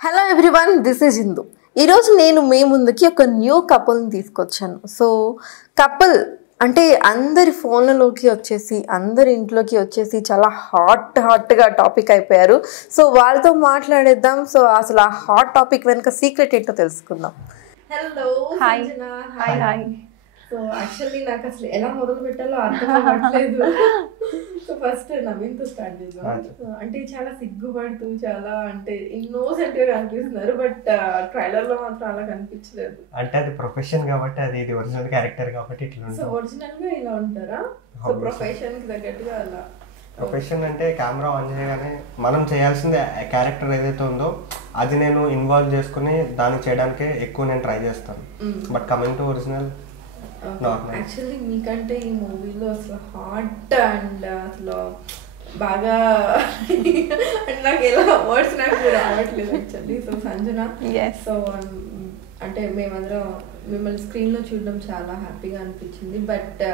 Hello everyone, this is ఇందు. ఈరోజు నేను మీ ముందుకి ఒక న్యూ కపుల్ని తీసుకొచ్చాను. సో కపుల్ అంటే అందరి ఫోన్లలోకి వచ్చేసి అందరి ఇంట్లోకి వచ్చేసి చాలా హాట్గా టాపిక్ అయిపోయారు. సో వాళ్ళతో మాట్లాడేద్దాం. సో అసలు ఆ హాట్ టాపిక్ వెనుక సీక్రెట్ ఏంటో తెలుసుకుందాం. Hello hi hi hi. So actually నాకు అసలు ఎలా మొదలు పెట్టాలో అర్థం అవ్వట్లేదు. సో ఫస్ట్ నవీన్తో స్టార్ట్ చేద్దాం. అంటే చాలా సిగ్గుపడుతూ చాలా అంటే ఇన్నోసెంట్ గా కనిపిస్తున్నారు, బట్ ట్రైలర్ లో మాత్రం అలా కనిపించలేదు. అంటే అది ప్రొఫెషన్ కాబట్టి, అది ఒరిజినల్ క్యారెక్టర్ కాబట్టి ఇట్లా. సో ఒరిజినల్ గా ఇలా ఉంటారా? సో ప్రొఫెషన్ కి తగ్గట్టుగా అలా. ప్రొఫెషన్ అంటే కెమెరా ఆన్ చేయగానే మనం చేయాల్సింది క్యారెక్టర్ ఏదైతే ఉందో అది నేను ఇన్వాల్వ్ చేసుకుని దాన్ని చేయడానికే ఎక్కువ నేను ట్రై చేస్తాను. But coming to original actually మీకంటే ఈ మూవీలో అసలు హాట్ అండ్ అసలు బాగా అంటే నాకు ఎలా వర్డ్స్ నాకు రావట్లేదు యాక్చువల్లీ. సో సంజన, సో అంటే మేమందరం మిమ్మల్ని స్క్రీన్లో చూడడం చాలా హ్యాపీగా అనిపించింది. బట్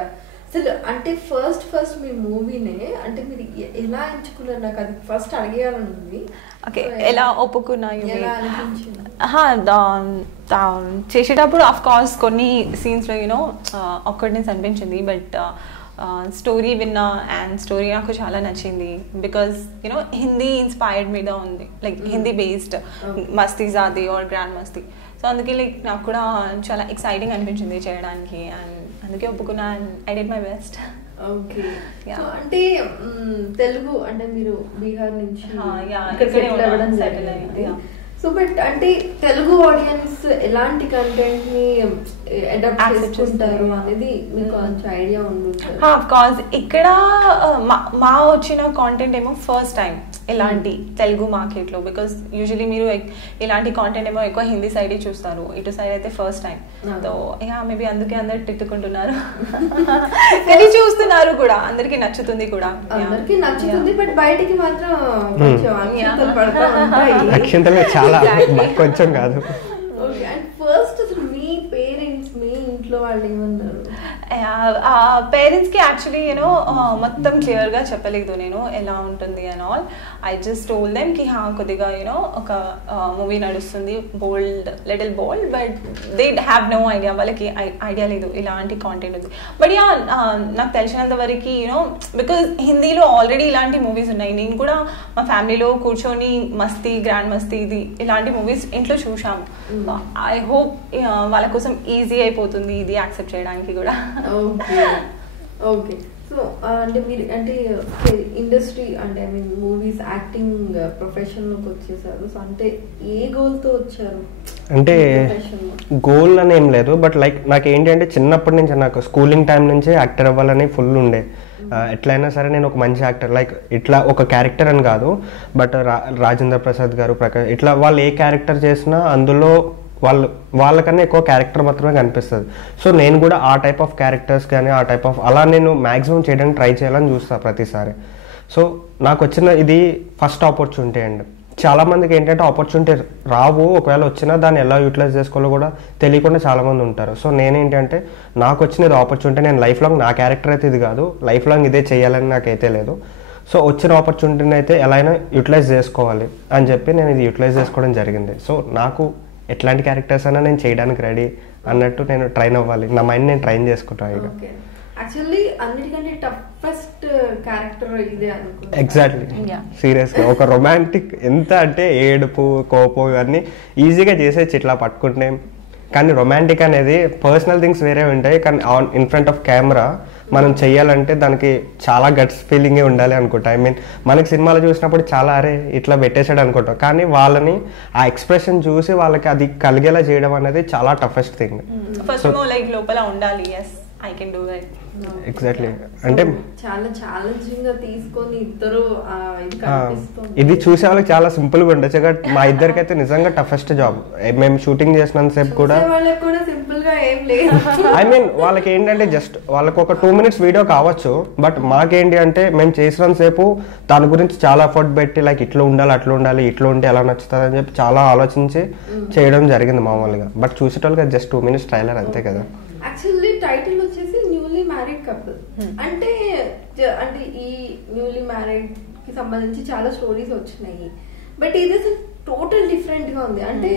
అసలు అంటే ఫస్ట్ మీ మూవీనే అంటే మీరు ఎలా ఎంచుకున్నారు? నాకు అది ఫస్ట్ అడిగేయాలని ఉంది. ఓకే, ఎలా ఒప్పుకున్నా? ఎలా అనిపించింది చేసేటప్పుడు ఆఫ్ కోర్స్ కొన్ని సీన్స్లో ఒక్కడిని అనిపించింది, బట్ స్టోరీ విన్నా అండ్ స్టోరీ నాకు చాలా నచ్చింది. బికాజ్ హిందీ ఇన్స్పైర్డ్ మీద ఉంది, like Hindi based Masti జాది are grand Masti. So అందుకే లైక్ నాకు కూడా చాలా ఎక్సైటింగ్ అనిపించింది చేయడానికి, అండ్ అందుకే ఒప్పుకున్నా. And I did my best. Okay, అంటే తెలుగు అంటే మీరు బీహార్ నుంచి సెటిల్ అయింది. సో బట్ అంటే తెలుగు ఆడియన్స్ ఎలాంటి కంటెంట్ ని అడాప్ట్ చేసుకుంటారు అనేది మీకు కొంచెం ఐడియా ఉంటుంది. ఆఫ్ కోర్స్ ఇక్కడ మా వచ్చిన కాంటెంట్ ఏమో ఫస్ట్ టైం ఇలాంటి తెలుగు మార్కెట్లో. బికాస్ యూజువలీ మీరు ఇలాంటి కాంటెంట్ ఏమో ఎక్కువ హిందీ సైడ్ చూస్తారు, ఇటు సైడ్ అయితే ఫస్ట్ టైం. సో మేబీ అందుకే అందరు తిట్టుకుంటున్నారు, కానీ చూస్తున్నారు కూడా, అందరికి నచ్చుతుంది కూడా. అందరికి నచ్చుతుంది, బట్ బయటికి మాత్రం చాలా కొంచెం కాదు. ఫస్ట్ మీ పేరెంట్స్, మీ ఇంట్లో వాళ్ళు ఏమన్నారు? పేరెంట్స్ కి యాక్చువల్లీ మొత్తం క్లియర్ గా చెప్పలేదు నేను ఎలా ఉంటుంది and all. I just told them కి కొద్దిగా ఒక మూవీ నడుస్తుంది, bold little bold, but they have no idea. వాళ్ళకి ఐడియా లేదు ఇలాంటి కాంటెంట్ ఉంది. బట్ నాకు తెలిసినంత వరకు బికాజ్ హిందీలో ఆల్రెడీ ఇలాంటి మూవీస్ ఉన్నాయి. నేను కూడా మా ఫ్యామిలీలో కూర్చొని మస్తీ, గ్రాండ్ మస్తీ, ఇది ఇలాంటి మూవీస్ ఇంట్లో చూసాము. ఐ హోప్ వాళ్ళ కోసం ఈజీ అయిపోతుంది ఇది యాక్సెప్ట్ చేయడానికి కూడా. ఓకే, సో అంటే మీరు అంటే ఇండస్ట్రీ అంటే ఐ మీన్ మూవీస్ యాక్టింగ్ ప్రొఫెషన్లోకి వచ్చేసారు. సో అంటే ఏ గోల్తో వచ్చారు? అంటే గోల్ అని ఏం లేదు, బట్ లైక్ నాకు ఏంటంటే చిన్నప్పటి నుంచి నాకు స్కూలింగ్ టైం నుంచి యాక్టర్ అవ్వాలని ఫుల్ ఉండే. ఎట్లయినా సరే నేను ఒక మంచి యాక్టర్, లైక్ ఇట్లా ఒక క్యారెక్టర్ అని కాదు, బట్ రాజేంద్ర ప్రసాద్ గారు, ప్రకాష్, ఇట్లా వాళ్ళు ఏ క్యారెక్టర్ చేసినా అందులో వాళ్ళకన్నా ఎక్కువ క్యారెక్టర్ మాత్రమే కనిపిస్తుంది. సో నేను కూడా ఆ టైప్ ఆఫ్ క్యారెక్టర్స్ కానీ ఆ టైప్ ఆఫ్ అలా నేను మ్యాక్సిమం చేయడానికి ట్రై చేయాలని చూస్తాను ప్రతిసారి. సో నాకు వచ్చిన ఇది ఫస్ట్ ఆపర్చునిటీ అండి. చాలామందికి ఏంటంటే ఆపర్చునిటీ రావు, ఒకవేళ వచ్చినా దాన్ని ఎలా యూటిలైజ్ చేసుకోవాలో కూడా తెలియకుండా చాలామంది ఉంటారు. సో నేనేంటంటే నాకు వచ్చినది ఆపర్చునిటీ, నేను లైఫ్ లాంగ్ నా క్యారెక్టర్ అయితే ఇది కాదు, లైఫ్ లాంగ్ ఇదే చేయాలని నాకైతే లేదు. సో వచ్చిన ఆపర్చునిటీని అయితే ఎలా అయినా యూటిలైజ్ చేసుకోవాలి అని చెప్పి నేను ఇది యూటిలైజ్ చేసుకోవడం జరిగింది. సో నాకు ఎట్లాంటి క్యారెక్టర్స్ అయినా నేను చేయడానికి రెడీ అన్నట్టు నేను ట్రైన్ అవ్వాలి, నా మైండ్ నేను ట్రైన్ చేసుకుంటాను. ఇక యాక్చువల్లీ అన్నిటికంటే టఫెస్ట్ క్యారెక్టర్ ఇదే అనుకుంటా. ఎగ్జాక్ట్లీ, సీరియస్గా ఒక రొమాంటిక్ ఎంత అంటే ఏడుపు, కోపం ఇవన్నీ ఈజీగా చేసేసి ఇట్లా పట్టుకుంటే, కానీ రొమాంటిక్ అనేది పర్సనల్ థింగ్స్ వేరే ఉంటాయి, కానీ ఇన్ ఫ్రంట్ ఆఫ్ కెమెరా మనం చెయ్యాలంటే దానికి చాలా గట్స్ ఫీలింగే ఉండాలి అనుకుంటా. ఐ మీన్ మనకి సినిమాలో చూసినప్పుడు చాలా అరే ఇట్లా పెట్టేసాడు అనుకుంటాం, కానీ వాళ్ళని ఆ ఎక్స్ప్రెషన్ చూసి వాళ్ళకి అది కలిగేలా చేయడం అనేది చాలా టఫెస్ట్ థింగ్. లోపల ఉండాలి. I can do that. Exactly, అంటే చాలా ఛాలెంజింగ్ గా తీసుకొని ఇద్దరు ఇది చూసే వాళ్ళకి చాలా సింపుల్ గా ఉండొచ్చు, బట్ మా ఇద్దరికైతే నిజంగా టఫెస్ట్ జాబ్. మేము షూటింగ్ చేసినంత సేపు కూడా సింపుల్ గా ఏం లేదు. ఐ మీన్ వాళ్ళకి ఏంటంటే జస్ట్ వాళ్ళకి ఒక 2 minutes వీడియో కావచ్చు, బట్ మాకేంటి అంటే మేము చేసినంత సేపు దాని గురించి చాలా ఎఫర్ట్ పెట్టి లైక్ ఇట్లా ఉండాలి, అట్లా ఉండాలి, ఇట్లా ఉంటే ఎలా నచ్చుతుంది అని చెప్పి చాలా ఆలోచించి చేయడం జరిగింది మామూలుగా. బట్ చూసేటోళ్ళకి జస్ట్ 2 minutes ట్రైలర్ అంతే కదా. యాక్చువల్లీ టైటిల్ వచ్చేసి న్యూలీ మ్యారీడ్ కపుల్. అంటే ఈ న్యూలీ మ్యారీడ్ కి సంబంధించి చాలా స్టోరీస్ వచ్చినాయి, బట్ ఇది టోటల్ డిఫరెంట్ గా ఉంది. అంటే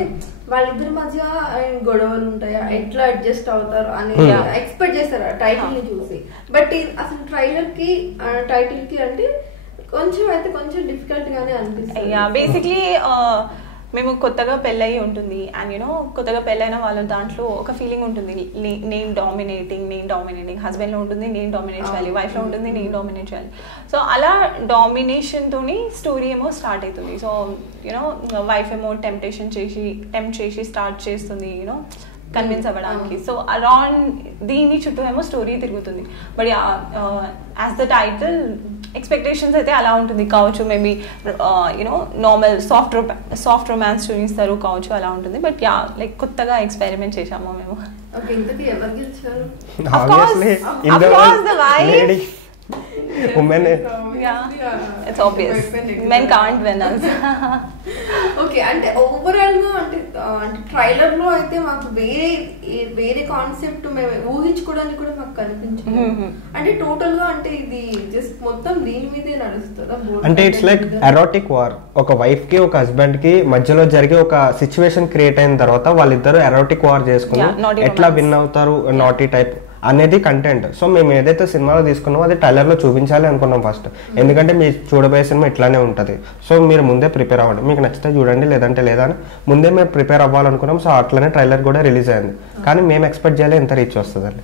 వాళ్ళిద్దరి మధ్య గొడవలు ఉంటాయా, ఎట్లా అడ్జస్ట్ అవుతారు అని ఎక్స్పెక్ట్ చేస్తారు టైటిల్ ని చూసి. బట్ అసలు ట్రైలర్ కి టైటిల్ కి అంటే కొంచెం డిఫికల్ట్ గానే అనిపిస్తుంది. బేసిక్లీ మేము కొత్తగా పెళ్ళయి ఉంటుంది అండ్ యూనో కొత్తగా పెళ్ళైన వాళ్ళ దాంట్లో ఒక ఫీలింగ్ ఉంటుంది, నేను డామినేటింగ్ హస్బెండ్లో ఉంటుంది, నేను డామినేట్ చేయాలి, వైఫ్లో ఉంటుంది, నేను డామినేట్ చేయాలి. సో అలా డామినేషన్తోని స్టోరీ ఏమో స్టార్ట్ అవుతుంది. సో యూనో వైఫ్ ఏమో టెంప్ట్ చేసి స్టార్ట్ చేస్తుంది యూనో కన్విన్స్ అవ్వడానికి. సో అరౌండ్ దీని చుట్టూ ఏమో స్టోరీ తిరుగుతుంది. But as the title expectations అయితే అలా ఉంటుంది కావచ్చు, maybe you know normal soft romance చూపిస్తారు కావచ్చు, అలా ఉంటుంది. బట్ యా లైక్ కొత్తగా ఎక్స్పెరిమెంట్ చేసాము మేము. Women, it's obvious. Men can't win us. Okay, అంటే ఓవరాల్ గా అంటే ట్రైలర్ లో అయితే మాకు వేరే కాన్సెప్ట్ మేము ఊహించుకోవడానికి కూడా మాకు కనిపించింది. అంటే టోటల్ గా అంటే ఇది జస్ట్ మొత్తం దీని మీదే నడుస్తుందా? అంటే ఇట్స్ లైక్ ఎరోటిక్ వార్. ఒక వైఫ్ కి ఒక హస్బెండ్ కి మధ్యలో జరిగే ఒక సిచ్యువేషన్ క్రియేట్ అయిన తర్వాత వాళ్ళిద్దరు ఎరోటిక్ వార్ చేసుకుని ఎట్లా విన్ అవుతారు, నాటీ టైప్ అనేది కంటెంట్. సో మేము ఏదైతే సినిమాలో తీసుకున్నామో అది ట్రైలర్ లో చూపించాలి అనుకున్నాం ఫస్ట్. ఎందుకంటే మీరు చూడబోయే సినిమా ఇట్లానే ఉంటుంది. సో మీరు ముందే ప్రిపేర్ అవ్వండి, మీకు నచ్చితే చూడండి లేదంటే లేదా అని ముందే మేము ప్రిపేర్ అవ్వాలనుకున్నాం. సో అట్లనే ట్రైలర్ కూడా రిలీజ్ అయింది. కానీ మేము ఎక్స్పెక్ట్ చేయాలి ఎంత రీచ్ వస్తుందండి.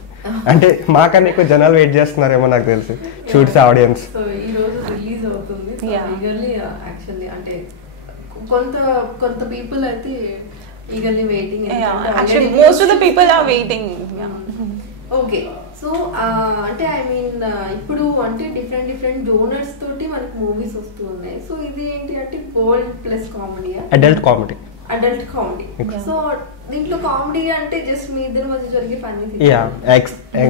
అంటే మాకన్నా ఎక్కువ జనాలు వెయిట్ చేస్తున్నారేమో నాకు తెలిసి చూడ్స్ ఆడియన్స్. అంటే కొంత పీపుల్ అయితే eagerly waiting. Actually most of the people are waiting. Okay, so అంటే ఐ మీన్ ఇప్పుడు అంటే డిఫరెంట్ జోనర్స్ తోటి మనకి మూవీస్ వస్తూ ఉన్నాయి. సో ఇది ఏంటి అంటే bold plus comedy, adult comedy. So దీంట్లో కామెడీ అంటే జస్ట్ మీ ఇద్దరి మధ్య జరిగే ఫన్నీ.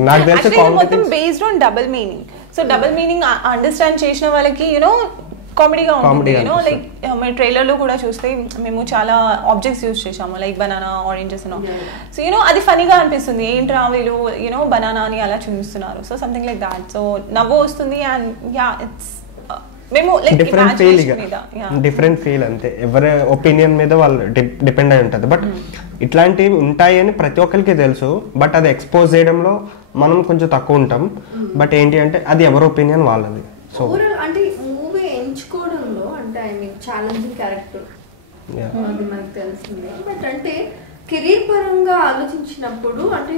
నాకు తెలిసి మొత్తం based on double meaning. So double meaning understand చేసిన వాళ్ళకి యూనో కామెడీగా ఉంటుంది. యూనో లైక్ మేము ట్రైలర్లో కూడా చూస్తే మేము చాలా ఆబ్జెక్ట్స్ యూజ్ చేసాము, like banana, oranges. So you know అది ఫనీగా అనిపిస్తుంది, ఏంట్రా వీళ్ళు యూనో బనానా అని అలా చూపిస్తున్నారు. So something like that. So నవ్వు వస్తుంది అండ్ యా ఇట్స్ మేము లైక్ డిఫరెంట్ ఫీల్ అంతే. ఎవరి ఒపీనియన్ మీద వాళ్ళు డిపెండ్ అయి ఉంటుంది. బట్ ఇట్లాంటివి ఉంటాయి అని ప్రతి ఒక్కరికి తెలుసు. బట్ అది ఎక్స్పోజ్ చేయడంలో మనం కొంచెం తక్కువ ఉంటాం. బట్ ఏంటి అంటే అది ఎవరి ఒపీనియన్ వాళ్ళది. సో అంటే మూవీ ఎంచుకోవడంలో అంటే ఐ మీన్ ఛాలెంజింగ్ క్యారెక్టర్ అది మనకు తెలిసింది. బట్ అంటే కెరీర్ పరంగా ఆలోచించినప్పుడు అంటే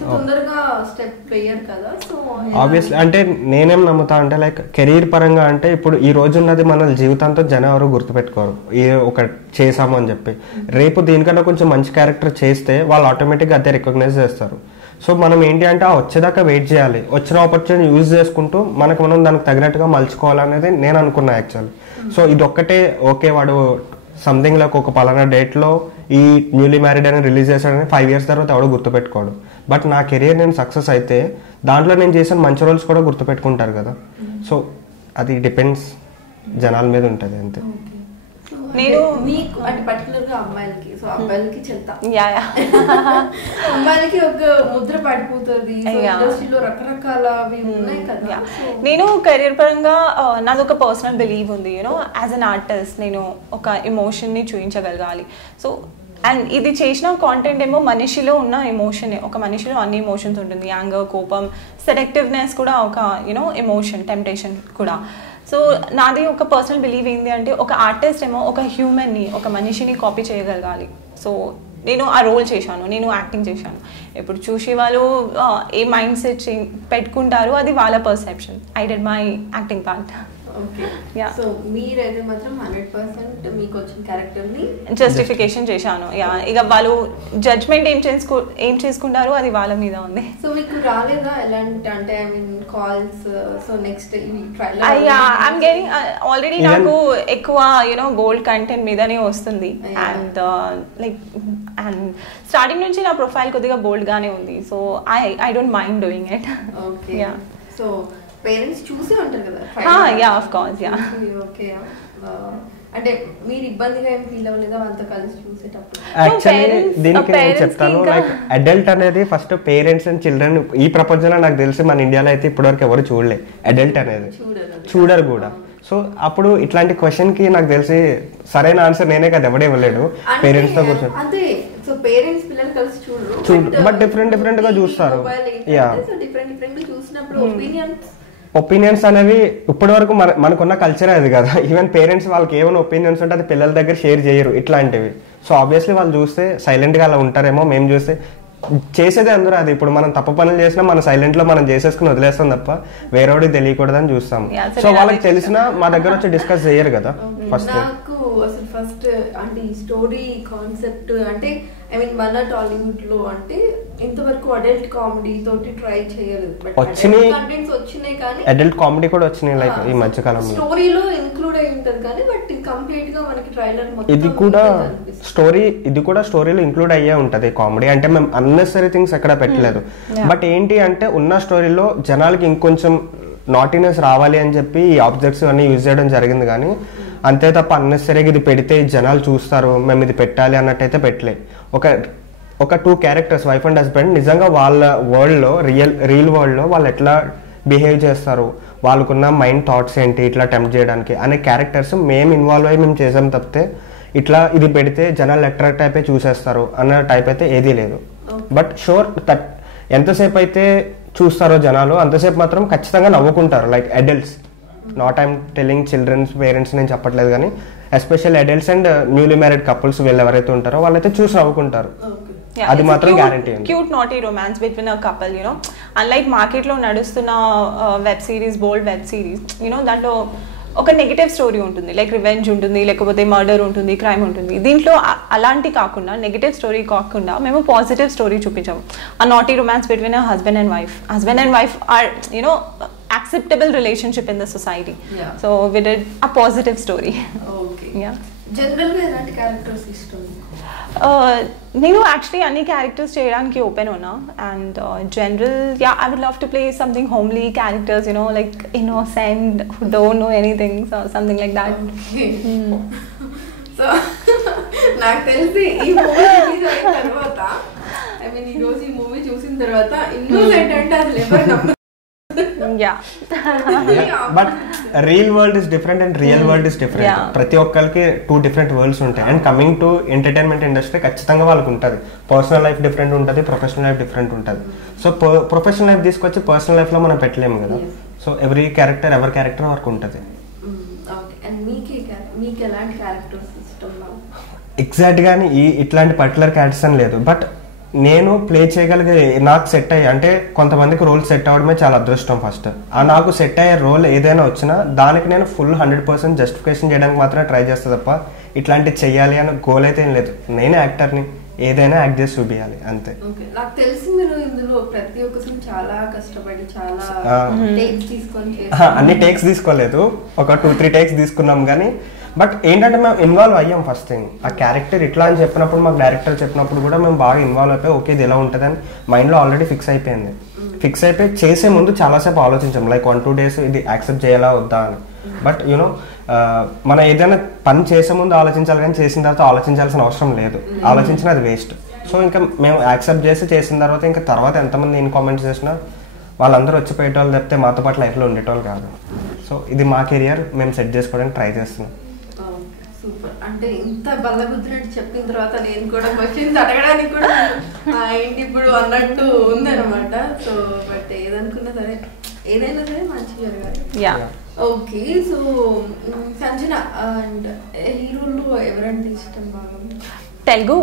తొందరగా స్టెప్ వేయరు కదా. సో ఆబ్వియస్లీ అంటే నేనేం నమ్ముతా అంటే లైక్ కెరీర్ పరంగా అంటే ఇప్పుడు ఈ రోజు ఉన్నది మన జీవితంతో జనం ఎవరు గుర్తుపెట్టుకోరు ఏ ఒక చేసాము అని చెప్పి. రేపు దీనికన్నా కొంచెం మంచి క్యారెక్టర్ చేస్తే వాళ్ళు ఆటోమేటిక్గా అదే రికగ్నైజ్ చేస్తారు. సో మనం ఏంటి అంటే ఆ వచ్చేదాకా వెయిట్ చేయాలి, వచ్చిన ఆపర్చునిటీ యూజ్ చేసుకుంటూ మనం దానికి తగినట్టుగా మలుచుకోవాలనేది నేను అనుకున్నా యాక్చువల్. సో ఇది ఒక్కటే ఓకే వాడు సంథింగ్ లైక్ ఒక పలానా డేట్లో ఈ న్యూలీ మ్యారీడ్ అని రిలీజ్ చేశాడని 5 years తర్వాత ఎవడో గుర్తుపెట్టుకోడు. బట్ నా కెరీర్ నేను సక్సెస్ అయితే దాంట్లో నేను చేసిన మంచి రోల్స్ కూడా గుర్తుపెట్టుకుంటారు కదా. సో అది డిపెండ్స్ జనాల మీద ఉంటుంది అంతే. నేను మీకు అంటే పర్టికులర్ గా అమ్మాయిలకి, సో అబ్బాయిలకి చెల్తా అమ్మాయిలకి ఒక ముద్ర పడిపోతుంది. ఇండస్ట్రీలో రకరకాలవి ఉన్నాయి కదా. నేను కెరీర్ పరంగా నాది ఒక పర్సనల్ బిలీవ్ ఉంది. యూనో యాజ్ అన్ ఆర్టిస్ట్ నేను ఒక ఎమోషన్ ని చూపించగలగాలి. సో అండ్ ఇది చేసిన కాంటెంట్ ఏమో మనిషిలో ఉన్న ఎమోషన్, ఒక మనిషిలో అన్ని ఎమోషన్స్ ఉంటుంది, యాంగర్, కోపం, సెలెక్టివ్నెస్ కూడా ఒక యూనో ఎమోషన్, టెంప్టేషన్ కూడా. సో నాది ఒక పర్సనల్ బిలీవ్ ఏంటి అంటే ఒక ఆర్టిస్ట్ ఏమో ఒక హ్యూమన్ని, ఒక మనిషిని కాపీ చేయగలగాలి. సో నేను ఆ రోల్ చేశాను, నేను యాక్టింగ్ చేశాను. ఇప్పుడు చూసి వాళ్ళు ఏ మైండ్ సెట్ పెట్టుకుంటారు అది వాళ్ళ perception. I did my acting part. So మీరైతే మాత్రం 100% మీకు వచ్చిన క్యారెక్టర్ ని జస్టిఫికేషన్ చేశాను. ఇక వాళ్ళు జడ్జ్మెంట్ ఏం చేసుకుంటారో అది వాళ్ళ మీద ఉంది. సో మీకు రాలేదా ఎలాంటి అంటే I mean calls? So next trailer I'm getting already నాకు ఎక్కువ యూనో బోల్డ్ కంటెంట్ మీదనే వస్తుంది. అండ్ లైక్ అండ్ స్టార్టింగ్ నుంచి నా ప్రొఫైల్ కొద్దిగా బోల్డ్ గానే ఉంది. So I don't mind doing it. Okay, so parents చూసే ఉంటారు కదా. Yeah of course. Yeah okay, అంటే మీరు ఇబ్బందిగా ఏం ఫీల్ అవ్వలేదా వాళ్ళతో కలిసి చూసేటప్పుడు? యాక్చువల్లీ దీనికి నేను చెప్తాను లైక్ అడల్ట్ అనేది ఫస్ట్ పేరెంట్స్ అండ్ చిల్డ్రన్ ఈ ప్రపంచంలో నాకు తెలిసి మన ఇండియాలో అయితే ఇప్పటివరకు ఎవరు చూడలే అడల్ట్ అనేది, చూడరు కూడా. సో సో అప్పుడు ఇట్లాంటి క్వశ్చన్కి నాకు తెలిసి సరైన ఆన్సర్ నేనే కదా ఎవడే ఇవ్వలేడు పేరెంట్స్తో కూర్చొని. అదే సో పేరెంట్స్ పిల్లలు కలిసి చూడరు, బట్ డిఫరెంట్ గా చూస్తారు. చూసినప్పుడు ఒపీనియన్స్ అనేవి ఇప్పటి వరకు మనకున్న కల్చరే అది కదా. ఈవెన్ పేరెంట్స్ వాళ్ళకి ఏమైనా ఒపీనియన్స్ ఉంటే అది పిల్లల దగ్గర షేర్ చేయరు ఇట్లాంటివి. సో ఆబ్వియస్లీ వాళ్ళు చూస్తే సైలెంట్గా అలా ఉంటారేమో, మేము చూస్తే చేసేదే అందరూ అది. ఇప్పుడు మనం తప్పు పనులు చేసినా మనం సైలెంట్ లో మనం చేసేసుకుని వదిలేస్తాం తప్ప వేరేవాడికి తెలియకూడదని చూస్తాం. సో వాళ్ళకి తెలిసినా మా దగ్గర వచ్చి డిస్కస్ చేయరు కదా. ఫస్ట్ నాకు అసలు ఫస్ట్ అంటే ఈ స్టోరీ కాన్సెప్ట్ అంటే ఐ మీన్ మన టాలీవుడ్ లో అంటే ఇంతవరకు అడల్ట్ కామెడీ తోటి ట్రై చేయలేదు. వచ్చినాయి కానీ అడల్ట్ కామెడీ కూడా వచ్చినాయి లైక్ ఈ మధ్య కాలంలో. స్టోరీలో ఇంక్లూడ్ అయి ఉంటది కానీ బట్ కంప్లీట్ గా మనకి ట్రైలర్ ఇది కూడా స్టోరీలో ఇంక్లూడ్ అయ్యే ఉంటది కామెడీ. అంటే మేము అన్నెసరీ థింగ్స్ ఎక్కడ పెట్టలేదు. బట్ ఏంటి అంటే ఉన్న స్టోరీలో జనాలకి ఇంకొంచెం నాటినెస్ రావాలి అని చెప్పి ఈ ఆబ్జెక్ట్స్ అన్ని యూజ్ చేయడం జరిగింది. కానీ అంతే తప్ప అన్నెసరీగా ఇది పెడితే జనాలు చూస్తారు మేము ఇది పెట్టాలి అన్నట్టయితే పెట్టలే. ఒక 2 క్యారెక్టర్స్ వైఫ్ అండ్ హస్బెండ్ నిజంగా వాళ్ళ వరల్డ్లో రియల్ వరల్డ్లో వాళ్ళు ఎట్లా బిహేవ్ చేస్తారు, వాళ్ళకున్న మైండ్ థాట్స్ ఏంటి ఇట్లా టెంప్ట్ చేయడానికి అనే క్యారెక్టర్స్ మేము ఇన్వాల్వ్ అయ్యి మేము చేసాం తప్పితే ఇట్లా ఇది పెడితే జనాలు అట్రాక్ట్ అయిపోయి చూసేస్తారు అన్న టైప్ అయితే ఏదీ లేదు. బట్ షూర్ ఎంతసేపు అయితే చూస్తారో జనాలు అంతసేపు మాత్రం ఖచ్చితంగా నవ్వుకుంటారు. Like adults, not I'm telling children's parents నేను చెప్పట్లేదు, కానీ special adults and newly married couples వీళ్ళు ఎవరైతే ఉంటారో వాళ్ళైతే చూసి నవ్వుకుంటారు. అది మాత్రం guarantee. Cute naughty romance between a couple, you know. Unlike market లో నడుస్తున్న web series, bold web series, you know, దాంట్లో ఒక నెగిటివ్ స్టోరీ ఉంటుంది, లైక్ రివెంజ్ ఉంటుంది, లేకపోతే మర్డర్ ఉంటుంది, క్రైమ్ ఉంటుంది. దీంట్లో అలాంటి కాకుండా, నెగిటివ్ స్టోరీ కాకుండా మేము పాజిటివ్ స్టోరీ చూపించాము. ఆ naughty romance between a husband and wife or, you know, acceptable relationship in the society. Yeah. So we did a positive story. Okay. Yeah. Generally elanti characters ishtam? నేను actually అన్ని characters చేయడానికి open ఉన్నా. And general I would love to play something homely characters, you know, like innocent who don't know anything, something like that. So నాకు తెలిసి ఈ movie చూసిన తర్వాత, I mean ఈ రోజు ఈ మూవీ చూసిన తర్వాత ఇన్నోసెంట్ అంటే అసలు ఎవరు నమ్మరు. But real world is different and real world is different. ప్రతి ఒక్కరికి 2 డిఫరెంట్ వరల్డ్స్ ఉంటాయి. And coming to entertainment industry ఖచ్చితంగా వాళ్ళకి ఉంటుంది. పర్సనల్ లైఫ్ డిఫరెంట్ ఉంటుంది, ప్రొఫెషనల్ లైఫ్ డిఫరెంట్ ఉంటుంది. సో ప్రొఫెషనల్ లైఫ్ తీసుకొచ్చి పర్సనల్ లైఫ్ లో మనం పెట్టలేము కదా. సో ఎవరి క్యారెక్టర్ వరకు ఉంటుంది. ఎగ్జాక్ట్ గానీ ఇట్లాంటి పర్టికులర్ క్యారెక్టర్స్ అని లేదు. బట్ నేను ప్లే చేయగలిగే, నాకు సెట్ అయ్యి, అంటే కొంతమందికి రోల్ సెట్ అవ్వడమే చాలా అదృష్టం ఫస్ట్. నాకు సెట్ అయ్యే రోల్ ఏదైనా వచ్చినా దానికి నేను ఫుల్ 100% జస్టిఫికేషన్ చేయడానికి మాత్రమే ట్రై చేస్తా తప్ప ఇట్లాంటివి చెయ్యాలి అని గోల్ అయితే ఏం లేదు. నేనే యాక్టర్ని, ఏదైనా యాక్ట్ చేసి చూపించాలి అంతే. నాకు తెలిసి మీరు ఇందులో ప్రతి ఒక్కసారి చాలా కష్టపడి చాలా టేక్స్ తీసుకొని, అన్ని టేక్స్ తీసుకోలేదు, ఒక 2-3 టేక్స్ తీసుకున్నాం. కానీ బట్ ఏంటంటే మేము ఇన్వాల్వ్ అయ్యాం. ఫస్ట్ థింగ్ ఆ క్యారెక్టర్ ఇట్లా అని చెప్పినప్పుడు, మాకు డైరెక్టర్ చెప్పినప్పుడు కూడా మేము బాగా ఇన్వాల్వ్ అయిపోయి ఓకే ఇది ఎలా ఉంటుంది అని మైండ్లో ఆల్రెడీ ఫిక్స్ అయిపోయి చేసే ముందు చాలాసేపు ఆలోచించాం, లైక్ 1-2 days ఇది యాక్సెప్ట్ చేయాలా వద్దా అని. బట్ యూనో మనం ఏదైనా పని చేసే ముందు ఆలోచించాలి, కానీ చేసిన తర్వాత ఆలోచించాల్సిన అవసరం లేదు. ఆలోచించిన అది వేస్ట్. సో ఇంకా మేము యాక్సెప్ట్ చేసిన తర్వాత ఎంతమంది ఇన్ కామెంట్స్ చేసినా వాళ్ళందరూ వచ్చిపోయేటోళ్ళు తప్పితే మాతో పాటు లైఫ్లో ఉండేటోళ్ళు కాదు. సో ఇది మా కెరియర్, మేము సెట్ చేసుకోవడానికి ట్రై చేస్తున్నాం. సూపర్. అంటే ఇంత బల్లబుద్ధినట్టు చెప్పిన తర్వాత నేను కూడా క్వశ్చన్స్ అడగడానికి కూడా ఏంటి ఇప్పుడు అన్నట్టు ఉందన్నమాట. సో బట్ ఏదనుకున్నా సరే, ఏదైనా సరే మంచిగా జరగాలి. ఓకే. సో సంజన, అండ్ హీరోల్లో ఎవరంటే ఇష్టం బాగా? Telugu,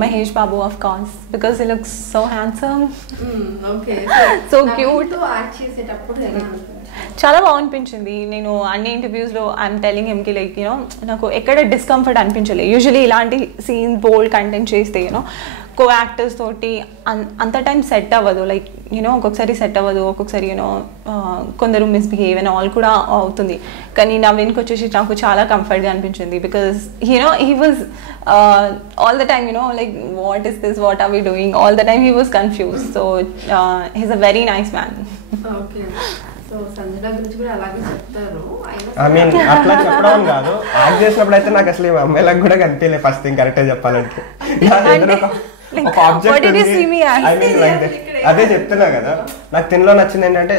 Mahesh Babu, of course, because he looks so handsome. Okay. So cute. తో యాక్ట్ చేసేటప్పుడు ఎలా అనిపించింది? చాలా బాగా అనిపించింది. నేను అన్ని ఇంటర్వ్యూస్లో ఐఎమ్ టెలింగ్ హిమ్కి లైక్ యూనో నాకు ఎక్కడ డిస్కంఫర్ట్ అనిపించలేదు. యూజువలీ ఇలాంటి సీన్స్, బోల్డ్ కంటెంట్ చేస్తే యూనో కో యాక్టర్స్ తోటి అంత టైం సెట్ అవ్వదు. లైక్ యూనో ఒక్కొక్కసారి సెట్ అవ్వదు, ఒక్కొక్కసారి యూనో కొందరు మిస్బిహేవ్ అండ్ ఆల్ కూడా అవుతుంది. కానీ నవీన్కి వచ్చేసి నాకు చాలా కంఫర్ట్గా అనిపించింది. Because you know he was all the time you know like what is this, what are we doing, all the time he was confuse. So he's a very nice man. Okay. So Sanjana గురించి కూడా అలాగే చెప్తారు. ఐ మీన్ అట్లా చెప్పడం కాదు, act చేసినప్పుడు అయితే నాకు అసలు అమ్మాయిలకు కూడా కనిపించలేదు ఫస్ట్ థింగ్ కరెక్ట్గా చెప్పాలంటే. ఒక ఆబ్జెక్ట్ అదే చెప్తున్నా కదా. నాకు తినలో నచ్చింది ఏంటంటే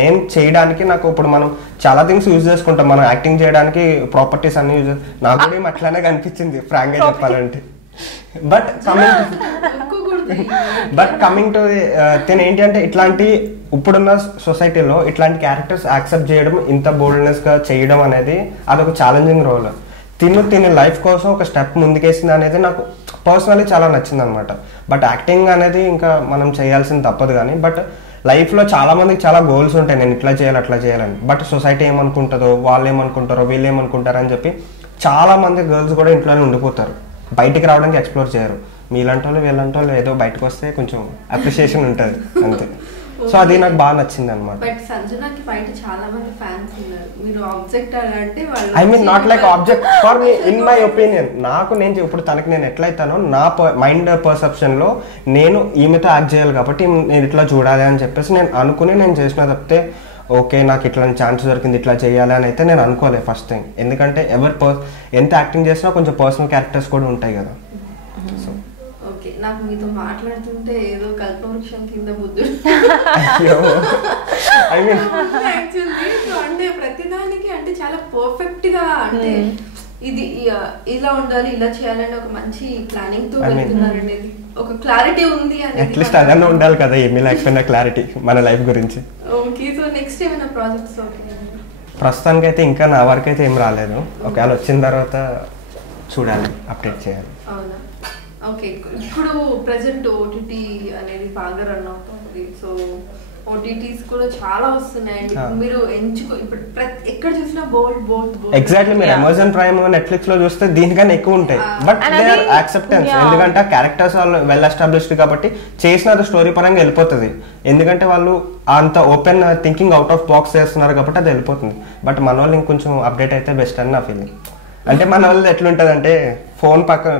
నేను చేయడానికి నాకు ఇప్పుడు మనం చాలా థింగ్స్ యూజ్ చేసుకుంటాం, మనం యాక్టింగ్ చేయడానికి ప్రాపర్టీస్ అన్ని యూజ్, నాకు కూడా అట్లానే కనిపించింది ఫ్రాంక్ గా చెప్పాలంటే. బట్ కమింగ్ టు తిన్ ఏంటి అంటే ఇట్లాంటి ఇప్పుడున్న సొసైటీలో ఇట్లాంటి క్యారెక్టర్స్ యాక్సెప్ట్ చేయడం, ఇంత బోల్డ్నెస్ గా చేయడం అనేది అదొక ఛాలెంజింగ్ రోల్. తిని లైఫ్ కోసం ఒక స్టెప్ ముందుకేసింది అనేది నాకు పర్సనలీ చాలా నచ్చింది అనమాట. బట్ యాక్టింగ్ అనేది ఇంకా మనం చేయాల్సింది తప్పదు కానీ, బట్ లైఫ్లో చాలా మందికి చాలా గోల్స్ ఉంటాయి, నేను ఇట్లా చేయాలి అట్లా చేయాలని. బట్ సొసైటీ ఏమనుకుంటుందో, వాళ్ళు ఏమనుకుంటారో, వీళ్ళు ఏమనుకుంటారో అని చెప్పి చాలా మంది గర్ల్స్ కూడా ఇంట్లోనే ఉండిపోతారు, బయటికి రావడానికి ఎక్స్ప్లోర్ చేయరు. మీలాంటి వాళ్ళు వీళ్ళంటి వాళ్ళు ఏదో బయటకు వస్తే కొంచెం అప్రిషియేషన్ ఉంటుంది అంతే. సో అది నాకు బాగా నచ్చింది అనమాట. బట్ సంజనాకి బయట చాలా మంది ఫ్యాన్స్ ఉన్నారు, మీరు ఆబ్జెక్ట్ అంటే వాళ్ళు I mean not like object for me, in my opinion. నాకు నేను ఇప్పుడు తనకి నేను ఎట్లయితానో నా మైండ్ పర్సెప్షన్ లో నేను ఈమెతో యాక్ట్ చేయాలి కాబట్టి నేను ఇట్లా చూడాలి అని చెప్పేసి నేను అనుకుని నేను చేసిన తప్పితే ఓకే నాకు ఇట్లాంటి ఛాన్స్ దొరికింది ఇట్లా చేయాలి అని అయితే నేను అనుకోలేదు ఫస్ట్ థింగ్. ఎందుకంటే ఎంత యాక్టింగ్ చేసినా కొంచెం పర్సనల్ క్యారెక్టర్స్ కూడా ఉంటాయి కదా. సో ఓకే, నాకు మీతో మాట్లాడుతుంటే ఏదో కల్పవృక్షం కింద బుద్ధుడు యాక్చువల్లీ. అంటే ప్రతిదానికి అంటే చాలా పర్ఫెక్ట్ గా, అంటే ఇది ఇలా ఉండాలి ఇలా చేయాలని ఒక మంచి ప్లానింగ్ తో వెళ్తున్నారు అనేది, ఒక క్లారిటీ ఉంది అనేది. అట్లీస్ట్ అదన్నా ఉండాలి కదా, ఏమీ లేకపోయినా క్లారిటీ మన లైఫ్ గురించి. ఓకే, సో నెక్స్ట్ ఏమైనా ప్రాజెక్ట్స్? ప్రస్తుతానికి అయితే ఇంకా నా వరకు అయితే ఏం రాలేదు, ఒకవేళ వచ్చిన తర్వాత చూడాలి, అప్డేట్ చేయాలి. అవునా, ఓకే. ఇప్పుడు ప్రెసెంట్ ఓటీటీ అనేది బాగా రన్ అవుతుంది, సో ఓటీటీస్ కూడా చాలా వస్తున్నాయండి. మీరు ఇప్పుడు ఎక్కడ చూసినా బోల్డ్ ఎగ్జాక్ట్లీ. మీరు అమెజాన్ ప్రైమ్, నెట్ఫ్లిక్స్ లో చూస్తే దీనికన్నా ఎక్కువ ఉంటాయి. బట్ దే ఆర్ యాక్సెప్టెన్స్, ఎందుకంటే క్యారెక్టర్స్ వాళ్ళు వెల్ ఎస్టాబ్లిష్డ్ కాబట్టి చేసిన అది స్టోరీ పరంగా వెళ్ళిపోతుంది. ఎందుకంటే వాళ్ళు అంత open thinking out of box చేస్తున్నారు కాబట్టి అది వెళ్ళిపోతుంది. బట్ మన వాళ్ళు ఇంకొంచెం అప్డేట్ అయితే బెస్ట్ అని నా ఫీలింగ్. అంటే మన వాళ్ళు ఎట్లుంటది అంటే ఫోన్ పక్కన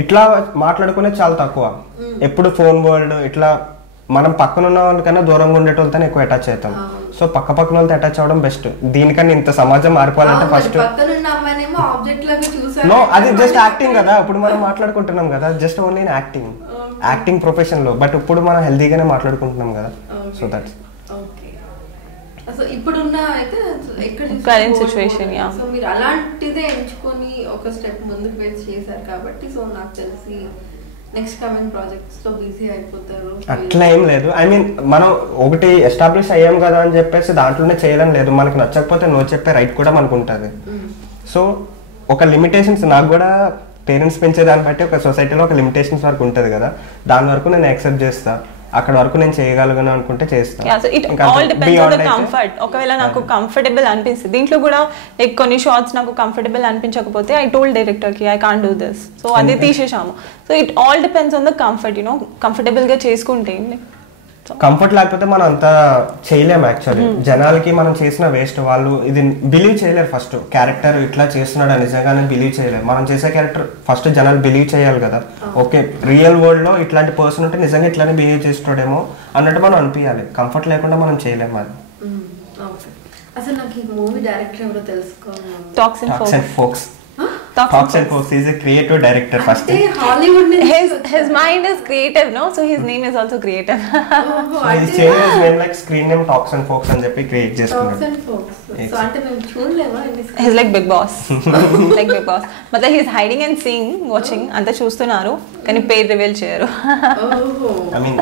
ఇట్లా మాట్లాడుకునేది చాలా తక్కువ, ఎప్పుడు ఫోన్ వరల్డ్ ఇట్లా మనం పక్కన ఉన్న వాళ్ళకన్నా దూరంగా ఉండేటోళ్ళతో ఎక్కువ అటాచ్ అవుతాం. సో పక్క పక్కన వాళ్ళతో అటాచ్ అవ్వడం బెస్ట్. దీనికన్నా ఇంత సమాజం మారిపోవాలంటే ఫస్ట్ నో, అది జస్ట్ యాక్టింగ్ కదా. ఇప్పుడు మనం మాట్లాడుకుంటున్నాం కదా, జస్ట్ ఓన్లీ యాక్టింగ్ ప్రొఫెషన్ లో. బట్ ఇప్పుడు మనం హెల్దీగానే మాట్లాడుకుంటున్నాం కదా. సో దట్స్ సో ఇప్పుడున్న అయితే ఎక్కడ కరెంట్ సిచువేషన్. సో మీరు అలాంటిదే ఎంచుకొని ఒక స్టెప్ ముందుకు వెళ్ళి చేశారు కాబట్టి, సో నాకు తెలిసి నెక్స్ట్ కమింగ్ ప్రాజెక్ట్స్ లో బిజీ అయిపోతారు. అట్లా ఏం లేదు. ఐ మీన్ మనం ఒకటి ఎస్టాబ్లిష్ అయ్యాం కదా అని చెప్పేసి దాంట్లోనే చేయడం లేదు. మనకి నచ్చకపోతే నో చెప్పే రైట్ కూడా మనకు ఉంటుంది. సో ఒక లిమిటేషన్స్, నాకు కూడా పేరెంట్స్ పెంచే దాన్ని బట్టి ఒక సొసైటీలో ఒక లిమిటేషన్స్ వరకు ఉంటుంది కదా, దాని వరకు నేను యాక్సెప్ట్ చేస్తా. అక్కడ వరకు నేను చేయగలను అనుకుంటే చేస్తాను. ఒకవేళ నాకు కంఫర్టబుల్ అనిపిస్తుంది దీంట్లో కూడా, లైక్ కొన్ని షార్ట్స్ నాకు కంఫర్టబుల్ అనిపించకపోతే ఐ టోల్డ్ డైరెక్టర్ కి I can't do this, so అది తీసేసాము. So it all depends on the comfort, comfortable గా చేసుకుంటే. కంఫర్ట్ లేకపోతే మనం అంతా చేయలేము యాక్చువల్లీ. జనాలకి మనం చేసిన వేస్ట్, వాళ్ళు ఇది బిలీవ్ చేయలేరు. ఫస్ట్ క్యారెక్టర్ ఇట్లా చేస్తున్నాడు నిజంగానే బిలీవ్ చేయలేరు. మనం చేసే క్యారెక్టర్ ఫస్ట్ జనాలు బిలీవ్ చేయాలి కదా. ఓకే, రియల్ వరల్డ్ లో ఇట్లాంటి పర్సన్ ఉంటే నిజంగా ఇట్లానే బిహేవ్ చేస్తున్నాడేమో అన్నట్టు మనం అనిపించాలి. కంఫర్ట్ లేకుండా మనం చేయలేము అది. అసలు నాకు ఈ మూవీ డైరెక్టర్ ఎవరో తెలుసుకోవాలి. Talks and folks. Talks and Folks is a creative director first. Hollywood his mind is creative, no? So his name is also creative. So he changed his name like screen name Talks and Folks అని చెప్పి create చేసుకున్నాడు. Talks and Folks. So అంటే మేము చూడలేవా? He's like Big Boss. Like Big Boss. But he's hiding and seeing, watching. అంతా చూస్తున్నారు కానీ పేరు reveal చేయరు. I mean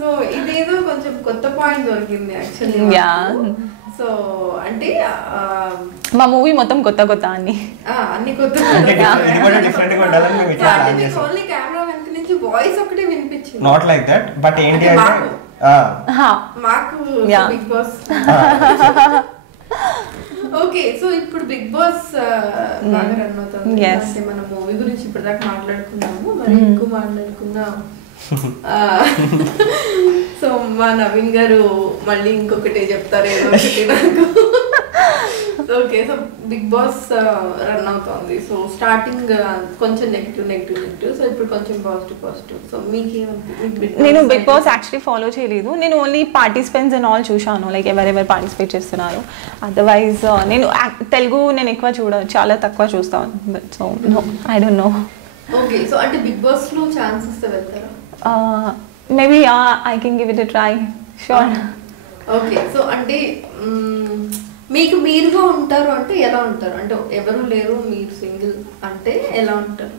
సో ఇదేదో కొంచెం కొత్త పాయింట్ దొరికింది యాక్చువల్లీ. Yeah. సో అంటే మా మూవీ మొత్తం కొత్త అన్ని కొత్త. ఇది కూడా డిఫరెంట్ గా ఉండాలని మేము ఇట్లా ప్లాన్ చేసాం. ఓన్లీ కెమెరా వెనక నుంచి వాయిస్ ఒకటే వినిపించింది. నాట్ లైక్ దట్, బట్ ఏంటి అంటే మాకు బిగ్ బాస్. ఓకే, సో ఇప్పుడు బిగ్ బాస్ బాగా రన్ అవుతుంది. అంటే మన మూవీ గురించి ఇప్పటిదాకా మాట్లాడుకున్నాము, మరి ఎక్కువ మాట్లాడుకుందాం. సో మా నవీన్ గారు మళ్ళీ ఇంకొకటి చెప్తారు ఏదో ఒకటి నాకు. Okay, so Bigg Boss run అవుతుంది. సో స్టార్టింగ్ కొంచెం నెగిటివ్, సో ఇప్పుడు కొంచెం పాజిటివ్. సో నేను బిగ్ బాస్ యాక్చువల్లీ ఫాలో చేయలేదు. నేను ఓన్లీ పార్టిసిపెంట్స్ అండ్ ఆల్ చూశాను, లైక్ ఎవరెవరు పార్టిసిపేట్ చేస్తున్నారు. అదర్వైజ్ నేను తెలుగు నేను ఎక్కువ చాలా తక్కువ చూస్తాను. But so I don't know. Okay, so అంటే బిగ్ బాస్ లో ఛాన్స్ వస్తే వెళ్తారా? Maybe I can give it a try, sure. Okay, so అంటే మీకు మీరుగా ఉంటారు అంటే ఎలా ఉంటారు? అంటే ఎవరు లేరు, మీరు సింగిల్ అంటే ఎలా ఉంటారు?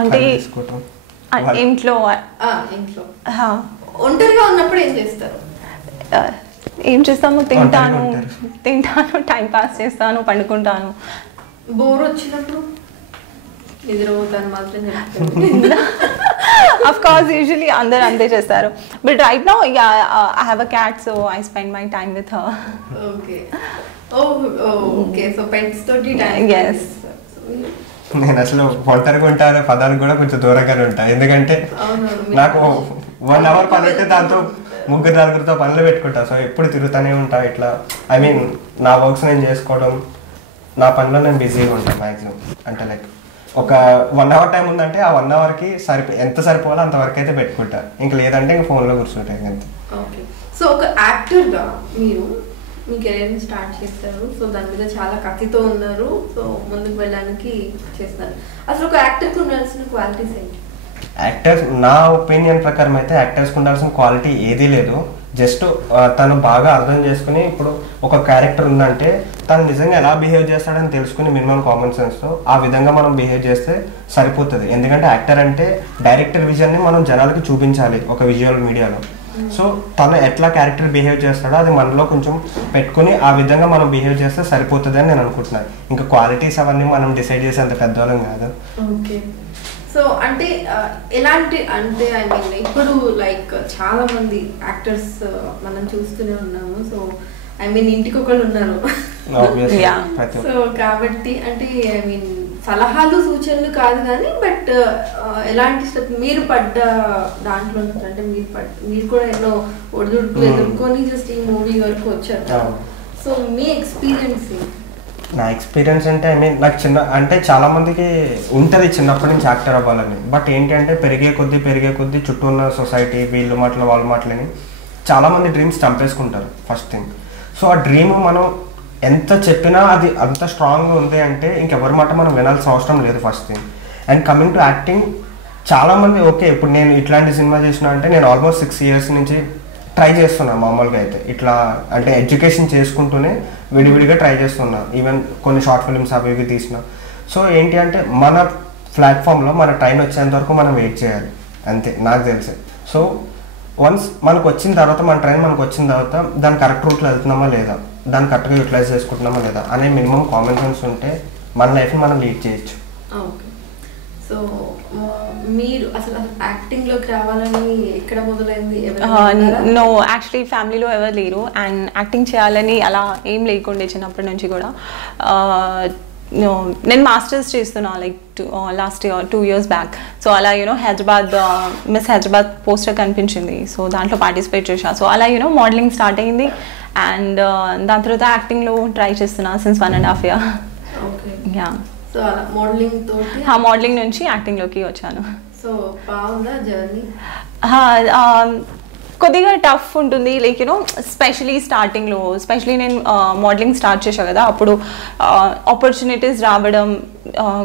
అంటే ఇంట్లో ఇంట్లో ఒంటరిగా ఉన్నప్పుడు ఏం చేస్తారు? ఏం చేస్తాను, తింటాను, టైం పాస్ చేస్తాను, పండుకుంటాను. బోర్ వచ్చినప్పుడు నిద్రపోతాను మాత్రం చెప్తాను. Of course, usually అందరు అంతే చేస్తారు. But right now, yeah, I have a cat, so I spend my time with her. Okay. Okay. So pets తోటి time. Yes. నేను అసలు ఒంటరిగా ఉంటానే పదానికి కూడా కొంచెం దూరంగానే ఉంటాను. ఎందుకంటే నాకు 1 hour పని ఉంటే దాంతో 3-4 పనులు పెట్టుకుంటా. సో ఎప్పుడు తిరుగుతూనే ఉంటా ఇట్లా. ఐ మీన్ నా వర్క్స్ నేను చేసుకోవడం, నా పనిలో నేను బిజీగా ఉంటాను మ్యాక్సిమం. అంటే లైక్ ఒక 1 hour టైం ఉందంటే ఆ 1 hourకి ఎంత సరిపోవాలో అంతవరకు అయితే పెట్టుకుంటా. ఇంక లేదంటే ఇంక ఫోన్లో కూర్చుంటాను అంతే. ఓకే, సో ఒక యాక్టర్గా మీరు మీ కెరీర్ని స్టార్ట్ చేస్తారు. సో దాని మీద చాలా కత్తితో ఉన్నారు. సో ముందుకు వెళ్ళడానికి చేస్తారు. అసలు ఒక యాక్టర్కి ఉండాల్సిన క్వాలిటీస్ ఏంటి? యాక్టర్స్, నా ఒపీనియన్ ప్రకారం అయితే యాక్టర్స్కి ఉండాల్సిన క్వాలిటీ ఏదీ లేదు. జస్ట్ తను బాగా అర్థం చేసుకుని, ఇప్పుడు ఒక క్యారెక్టర్ ఉందంటే తను నిజంగా ఎలా బిహేవ్ చేస్తాడని తెలుసుకుని మినిమం కామన్ సెన్స్తో ఆ విధంగా మనం బిహేవ్ చేస్తే సరిపోతుంది. ఎందుకంటే యాక్టర్ అంటే డైరెక్టర్ విజన్ని మనం జనాలకి చూపించాలి ఒక విజువల్ మీడియాలో. సో తను ఎట్లా క్యారెక్టర్ బిహేవ్ చేస్తాడో అది మనలో కొంచెం పెట్టుకుని ఆ విధంగా మనం బిహేవ్ చేస్తే సరిపోతుంది అని నేను అనుకుంటున్నాను. ఇంకా క్వాలిటీస్ అవన్నీ మనం డిసైడ్ చేసే అంత పెద్దవాళ్ళం కాదు. ఓకే, సో అంటే ఎలాంటి అంటే ఐ మీన్ ఇప్పుడు లైక్ చాలా మంది యాక్టర్స్ మనం చూస్తూనే ఉన్నాము. సో ఐ మీన్ ఇంటికి ఒకళ్ళు ఉన్నారు. సో కాబట్టి అంటే ఐ మీన్ సలహాలు సూచనలు కాదు కానీ బట్ ఎలాంటి స్టెప్ మీరు పడ్డ దాంట్లో అంటే మీరు కూడా ఎన్నో ఒడిదుడుకులు ఎదుర్కొని జస్ట్ ఈ మూవీ వరకు వచ్చారు. సో మీ ఎక్స్పీరియన్స్? నా ఎక్స్పీరియన్స్ అంటే ఐ మీన్ నాకు అంటే చాలా మందికి ఉంటుంది చిన్నప్పటి నుంచి యాక్టర్ అవ్వాలని. బట్ ఏంటి అంటే పెరిగే కొద్దీ చుట్టూ ఉన్న సొసైటీ వీళ్ళు మాటలు వాళ్ళ మాటలని చాలామంది డ్రీమ్స్ చంపేసుకుంటారు ఫస్ట్ థింగ్. సో ఆ డ్రీమ్ మనం ఎంత చెప్పినా అది అంత స్ట్రాంగ్గా ఉంది అంటే ఇంకెవరి మాట మనం వినాల్సిన అవసరం లేదు first thing. And coming to acting, చాలామంది ఓకే ఇప్పుడు నేను ఇట్లాంటి సినిమా చేసిన అంటే నేను ఆల్మోస్ట్ 6 years నుంచి ట్రై చేస్తున్నా. మామూలుగా అయితే ఇట్లా అంటే ఎడ్యుకేషన్ చేసుకుంటూనే విడివిడిగా ట్రై చేస్తున్నా. ఈవెన్ కొన్ని షార్ట్ ఫిల్మ్స్ అవి ఇవి తీసిన. సో ఏంటి అంటే మన ప్లాట్ఫామ్లో మన ట్రైన్ వచ్చేంత వరకు మనం వెయిట్ చేయాలి అంతే నాకు తెలిసి. సో వన్స్ మనకు వచ్చిన తర్వాత మన ట్రైన్ మనకు వచ్చిన తర్వాత దాని కరెక్ట్ రూట్లో వెళ్తున్నామా లేదా, దాన్ని కరెక్ట్గా యూటిలైజ్ చేసుకుంటున్నామా లేదా అనే మినిమం కామన్ సెన్స్ ఉంటే మన లైఫ్ని మనం లీడ్ చేయొచ్చు. ఓకే, సో మీరు అసలు యాక్టింగ్ లోకి రావాలని ఎక్కడ మొదలైంది? నో, యాక్చువల్లీ ఫ్యామిలీలో ఎవరు లేరు అండ్ యాక్టింగ్ చేయాలని అలా ఏం లేకుండే చిన్నప్పటి నుంచి కూడా. నేను మాస్టర్స్ చేస్తున్నా like last year 2 years back. So అలా హైదరాబాద్ మిస్ హైదరాబాద్ పోస్టర్ కనిపించింది. సో దాంట్లో పార్టిసిపేట్ చేసా. సో అలా మోడలింగ్ స్టార్ట్ అయింది అండ్ దాని తర్వాత యాక్టింగ్లో ట్రై చేస్తున్నా సిన్స్ 1.5 years. యా, సో అలా మోడలింగ్ తోటి మోడలింగ్ నుంచి యాక్టింగ్లోకి వచ్చాను. సో బాగుందా జర్నీ? కొద్దిగా టఫ్ ఉంటుంది లైక్ స్పెషలీ స్టార్టింగ్లో. స్పెషలీ నేను మోడలింగ్ స్టార్ట్ చేసా కదా, అప్పుడు ఆపర్చునిటీస్ రావడం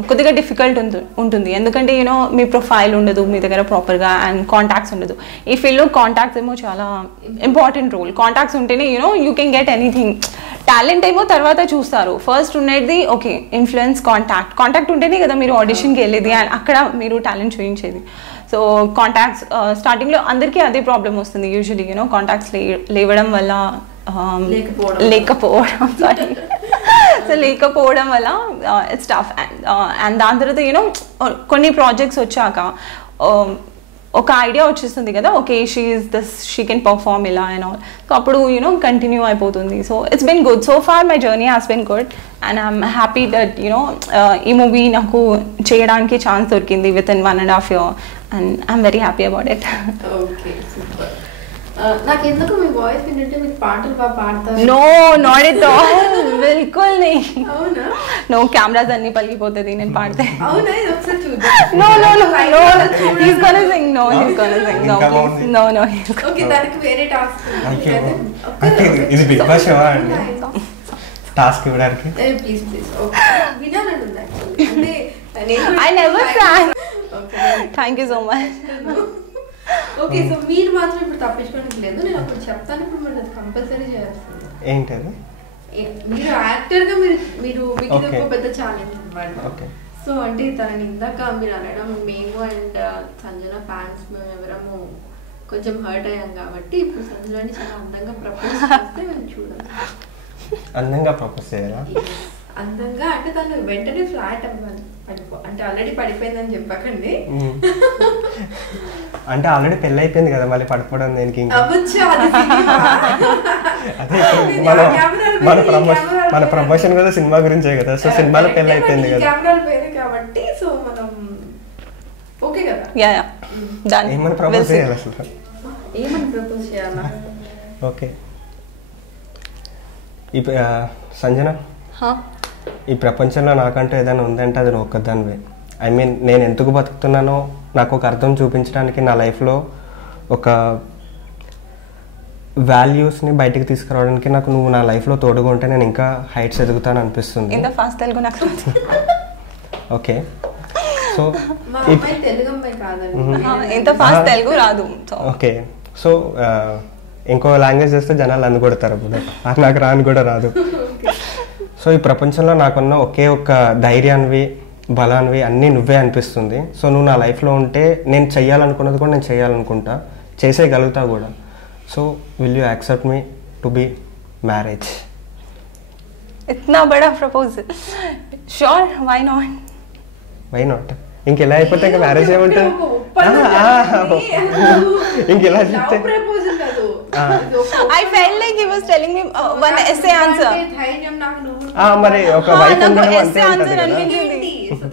కొద్దిగా డిఫికల్ట్ ఉంటుంది. ఎందుకంటే మీ ప్రొఫైల్ ఉండదు మీ దగ్గర ప్రాపర్గా అండ్ కాంటాక్ట్స్ ఉండదు. ఈ ఫీల్డ్లో కాంటాక్ట్స్ ఏమో చాలా ఇంపార్టెంట్ రోల్. కాంటాక్ట్స్ ఉంటేనే you can get anything. Talent ఏమో తర్వాత చూస్తారు. ఫస్ట్ ఉండేది ఓకే ఇన్ఫ్లుయెన్స్, కాంటాక్ట్ ఉంటేనే కదా మీరు ఆడిషన్కి వెళ్ళేది అండ్ అక్కడ మీరు టాలెంట్ చూపించేది. సో కాంటాక్ట్స్ స్టార్టింగ్లో అందరికీ అదే ప్రాబ్లం వస్తుంది యూజువలీ కాంటాక్ట్స్ లేవడం వల్ల లేకపోవడం సారీ సో లేకపోవడం వల్ల ఇట్స్ టఫ్. అండ్ దాని తర్వాత కొన్ని ప్రాజెక్ట్స్ వచ్చాక ఒక ఐడియా వచ్చేస్తుంది కదా, ఓకే షీ కెన్ పర్ఫార్మ్ ఇలా అండ్ ఆల్. సో అప్పుడు కంటిన్యూ అయిపోతుంది. So it's been good so far. My journey has been good and I'm happy that ఈ మూవీ నాకు చేయడానికి ఛాన్స్ దొరికింది within 1.5 years and I'm very happy about it. Okay, super. నాకు ఎందుకు మీ voice వింటే మీరు పాటలు బాగా పాడతారు? నో, నాట్ ఎట్ ఆల్, బిల్కుల్ నీ. అవునా? నో, కెమెరాస్ అన్ని పలిగిపోతుంది నేను పాడితే. అవునా? ఇది ఒకసారి చూద్దాం. No no no no, he's gonna sing. No, he's gonna sing. No, please. No, no. Okay, దానికి వేరే టాస్క్ ఉంది. ఇది బిగ్ బాస్ షో అండి, టాస్క్ ఇవ్వడానికి. ప్లీజ్ ఓకే, వినాలని ఉంది యాక్చువల్లీ. అంటే I never sang. Okay, thank you so much. Okay, so మీరు మాత్రం ఇప్పుడు తప్పించుకోవడానికి లేదు, నేను అప్పుడు చెప్తాను, ఇప్పుడు మీరు అది కంపల్సరీ చేయాల్సింది. ఏంటది? మీరు యాక్టర్ గా మీరు మీకు ఇది ఒక పెద్ద ఛాలెంజ్ అన్నమాట. సో అంటే తనని ఇందాక మీరు అనడం మేము అండ్ సంజన ఫ్యాన్స్ మేము ఎవరము కొంచెం హర్ట్ అయ్యాం కాబట్టి ఇప్పుడు సంజనాని చాలా అందంగా ప్రపోజ్ చేస్తే మేము చూడాలి. అందంగా ప్రపోజ్ చేయాలా? అందంగా అంటే తను వెంటనే ఫ్లాట్ అవ్వాలి, అంటే ఆల్రెడీ పడిపోయిందని చెప్పకండి. అంటే ఆల్రెడీ పెళ్ళి అయిపోయింది కదా, మళ్ళీ పడిపోవడం దేనికి? మన ప్రమోషన్ కూడా సినిమా గురించే కదా, సో సినిమాలో పెళ్ళి అయిపోయింది కదా. కెమెరాలు పోయినాయి కాబట్టి సో మనం ఓకే కదా. ఏమని ప్రపోజ్ చేయాలి అసలు? ఏమని ప్రపోజ్ చేయాలా? ఓకే, సంజన, ఈ ప్రపంచంలో నాకంటూ ఏదైనా ఉందంటే అది ఒక్కదానివే. ఐ మీన్ నేను ఎందుకు బతుకుతున్నానో నాకు ఒక అర్థం చూపించడానికి, నా లైఫ్లో ఒక వాల్యూస్ని బయటికి తీసుకురావడానికి నాకు నువ్వు నా లైఫ్లో తోడుగా ఉంటే నేను ఇంకా హైట్స్ ఎదుగుతాను అనిపిస్తుంది. ఓకే, సో ఓకే, సో ఇంకో లాంగ్వేజ్ చేస్తే జనాలు అందుకొడతారు, అప్పుడు నాకు రాని కూడా రాదు. సో ఈ ప్రపంచంలో నాకున్న ఒకే ఒక్క ధైర్యాన్వి బలాన్వి అన్నీ నువ్వే అనిపిస్తుంది. సో నువ్వు నా లైఫ్లో ఉంటే నేను చెయ్యాలనుకున్నది కూడా నేను చేయాలనుకుంటా, చేసేయగలుగుతా కూడా. So will you accept me to be marriage? ఇట్నా బడా proposal, sure, why not? Why not? ఇంకెలా అయిపోతే ఇంకా మ్యారేజ్ ఏముంటుంది? ఇంకెలా చెప్తే I felt like he was telling me one essay answer. మరి ఒక వైఫ్ ఉండడం అంతే ఉంటది కదా.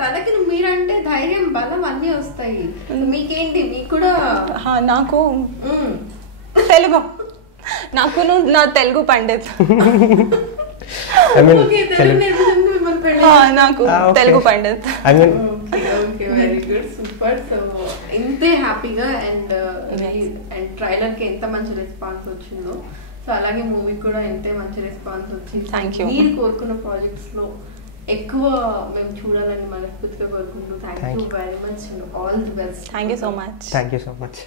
తనకి మీరంటే ధైర్యం బలం అన్నీ వస్తాయి, మీకేంటి? మీకు కూడా నాకు తెలుగు, నాకు నా తెలుగు పండిత్, నాకు Telugu Pandit. Very good, super. So ఇంతే హ్యాపీగా అండ్ ట్రైలర్ కి ఎంత మంచి రెస్పాన్స్ వచ్చిందో, సో అలాగే మూవీ కూడా ఎంతే మంచి రెస్పాన్స్ వచ్చింది. మీరు కోరుకున్న ప్రాజెక్ట్స్ లో ఎక్కువ మేము చూడాలని మనస్ఫూర్తిగా కోరుకుంటూ thank you very much, all the best. Thank you so much. Thank you so much.